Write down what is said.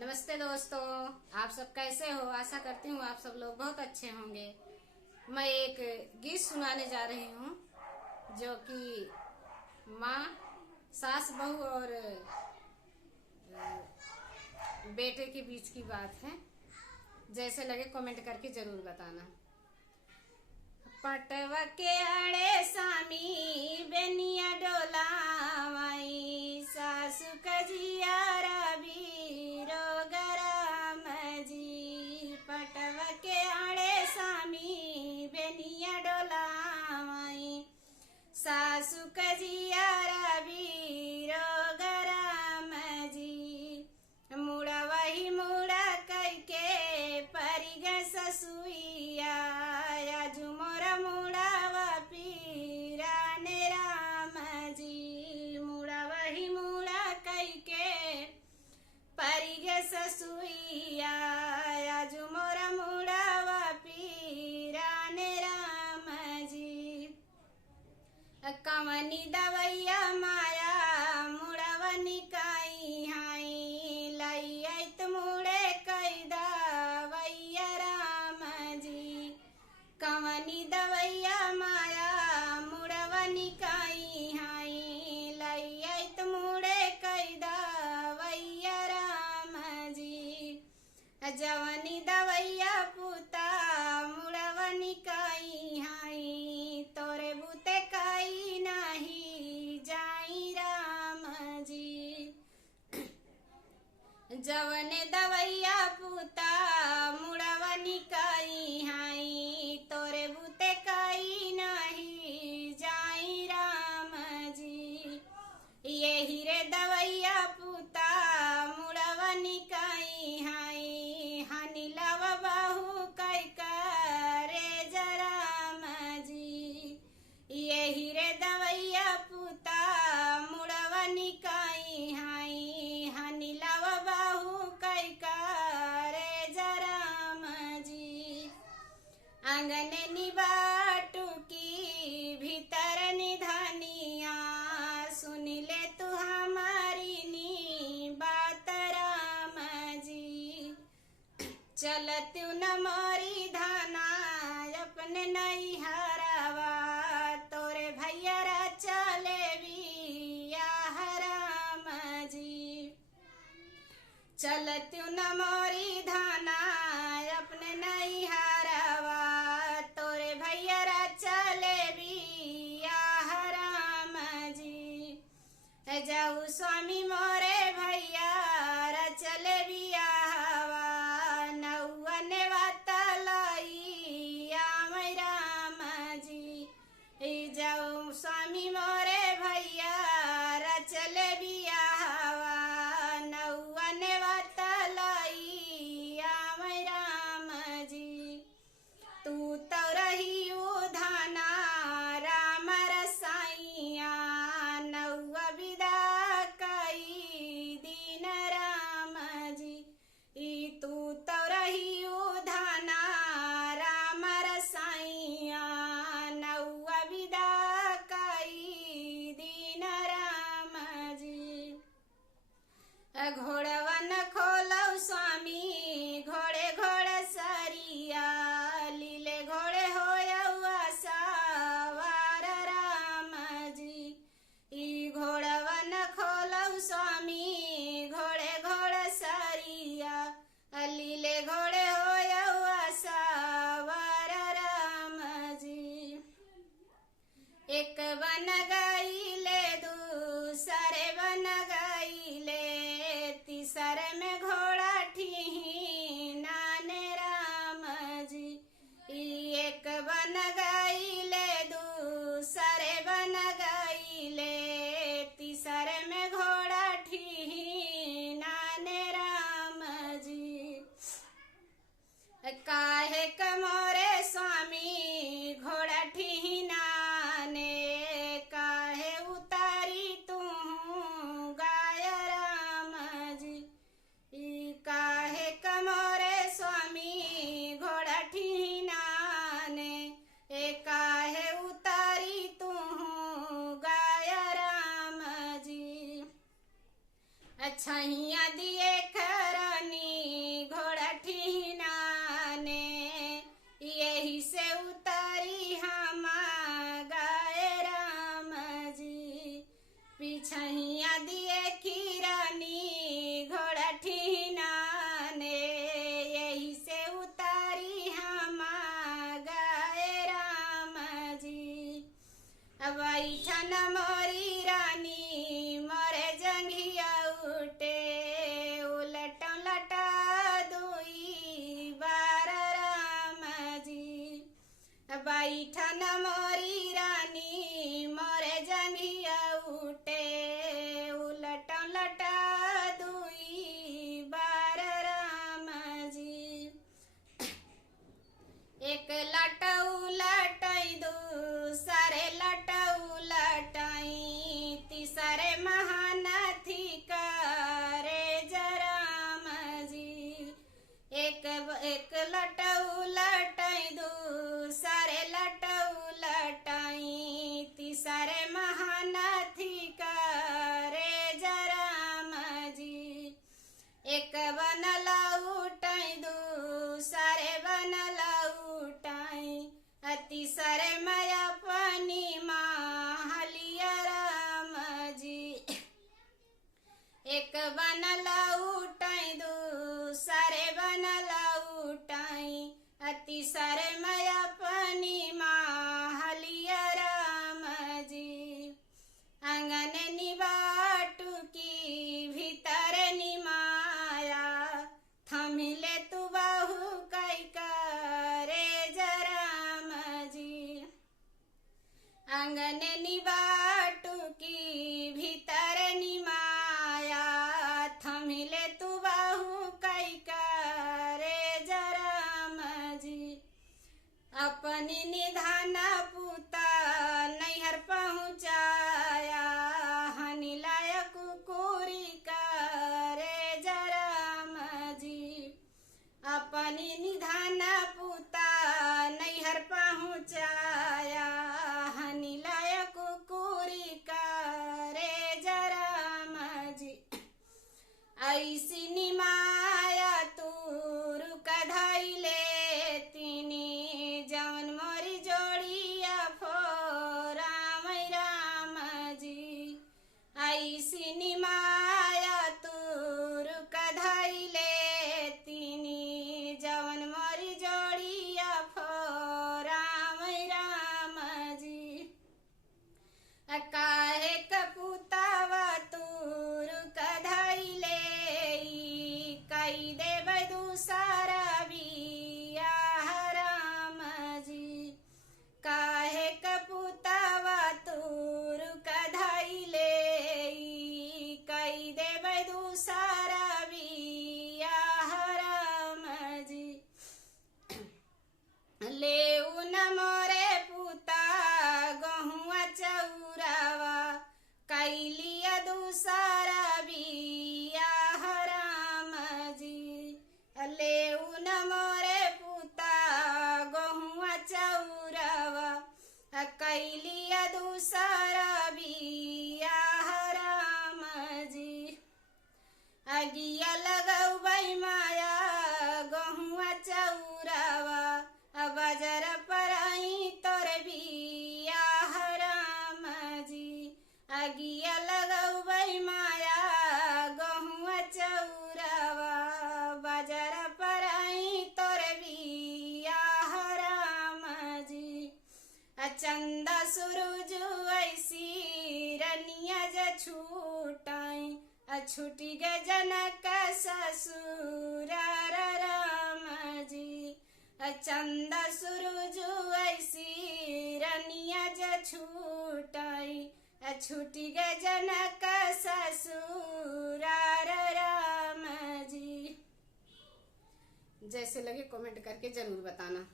नमस्ते दोस्तों, आप सब कैसे हो। आशा करती हूँ आप सब लोग बहुत अच्छे होंगे। मैं एक गीत सुनाने जा रही हूँ जो कि माँ, सास बहू और बेटे के बीच की बात है। जैसे लगे कमेंट करके जरूर बताना। पटवा के आड़े सामी बेनिया डोलावाई, सासु कजियारा बीरो गराम जी। पटवा के आड़े सामी बेनिया डोलावाई, सासु कजियारा बीरो गराम जी। मुड़ा वही मुड़ा कैके परिग ससुइया, मोरा मुड़ावा पीरा ने राम जी। मुड़ा वही मुड़ा कैके परिग ससुइया, मोरा मुड़ावा पीरा ने राम जी। कवनी दवैया माया मुड़वा निकाई हाई, लैत मुड़े कई दवैया राम जी। कवनी दवैया माया मुड़वा निकाई हाई, लैत मुड़े कई दवैया राम जी। जवनी दवैया पुता मुड़वा निकाई हाई, तोरे बुते काई नाही जाई राम जी। जवने दवैया पुता मुड़वा निकाई हाई, तोरे बुते काई नाही जाई राम जी। यही रे दवैया पुता मुड़वा निकाई हाई, हानि लावा बाहू कई करे जराम जी। यही रे दवैया पुता मुड़वा निकाई हाई, हानि लावा बाहू कई करे जराम जी। आंगन निबाटू की भीतर निधानिया, सुन ले तू हमारी नी बात राम जी। चलतू न मोरी धाना अपने नहीं हरावा, तोरे भैया रा चले बिया राम जी। चलतू न मोरी धाना अपने नहीं हरावा, तोरे भैया रा चले बिया राम जी। जाऊ स्वामी मोरे भैया रा चले बिया, नौवन वातलाई आमय राम जी। जाऊ स्वामी मोरे भैया रा चले बिया, नौवन वातलाई आमय राम जी। तू तो रही उधाना राम रसाइया, नौवा विदा कई दीन राम जी। तू तो रही उधाना राम रसाइया, नौवा विदा कई दीन राम जी। घोड़वा न खोलौ स्वामी घोड़े घोड़े सरिया, लीले घोड़े होयौआ सवार राम जी। ई घोड़वा न खोलौ स्वामी घोड़े घोड़े सरिया, लीले घोड़े होयौआ सवार राम जी। एक बन गईले दूसरे बन गईले, तीसरे में घोड़ा ठीही नाने राम जी। एक बन गईले दूसरे बन गईले, तीसरे में घोड़ा ठीही नाने राम जी। काहे कमोरे स्वामी घोड़ा ठीही नाने, काहे उतारी तू गाय राम जी। काहे कमोरे स्वामी घोड़ा ठीही नाने, काहे उतारी तू गाय राम जी। अच्छा दिए खरानी तीसर मैं अपनी माहलिया राम जी। आंगन निबाटू की भीतर निमाया, थमिले तू बाहु कई करे जराम जी। आंगन निबाटू की भीतर निमाया, थमिले तू बाहु कई करे जराम जी। अपनी निधान पुता नैहर पहुँचाया, हनि लायक कुकुरी करे जराम जी। अपनी निधान पुता नैहर पहुँचाया, हनि लायक कुकुरी करे जराम जी। ऐसी निमाया तूर कधाइले तिनी, जवन मोरी जोड़िया फोराम राम जी। ऐसी निमाया तूर कधाइले तिनी, जवन मोरी जोड़िया फोराम राम जी। काहे कपूतावा तूर कधाइले, कई देव दूसरा बियाह राम जी। काहे कपूतावा तूर कधाइले, कई देव दूसरा बियाह राम जी। लेउ न मोरे पुता गहुआ चौरावा, कैलिया दूसरा बियाह राम जी। लेउ न मोरे पुता गहुआ चौरावा, कैलिया दूसरा बियाह राम जी। अगिया लगौबै माया गहुआ चौरावा, बजर परई तोर बियाह राम जी। अगिया लगौबै माया गहुआ चौरावा, बजर परई तोर बियाह राम जी। चंदा सूरज ऐसी रनिया ज छूटाई, छूटी गे जनक ससुर राम जी। चंदा सूरज ऐसी रनिया ज छूटाई, छूटी गे जनक ससुर राम जी। जैसे लगे कमेंट करके जरूर बताना।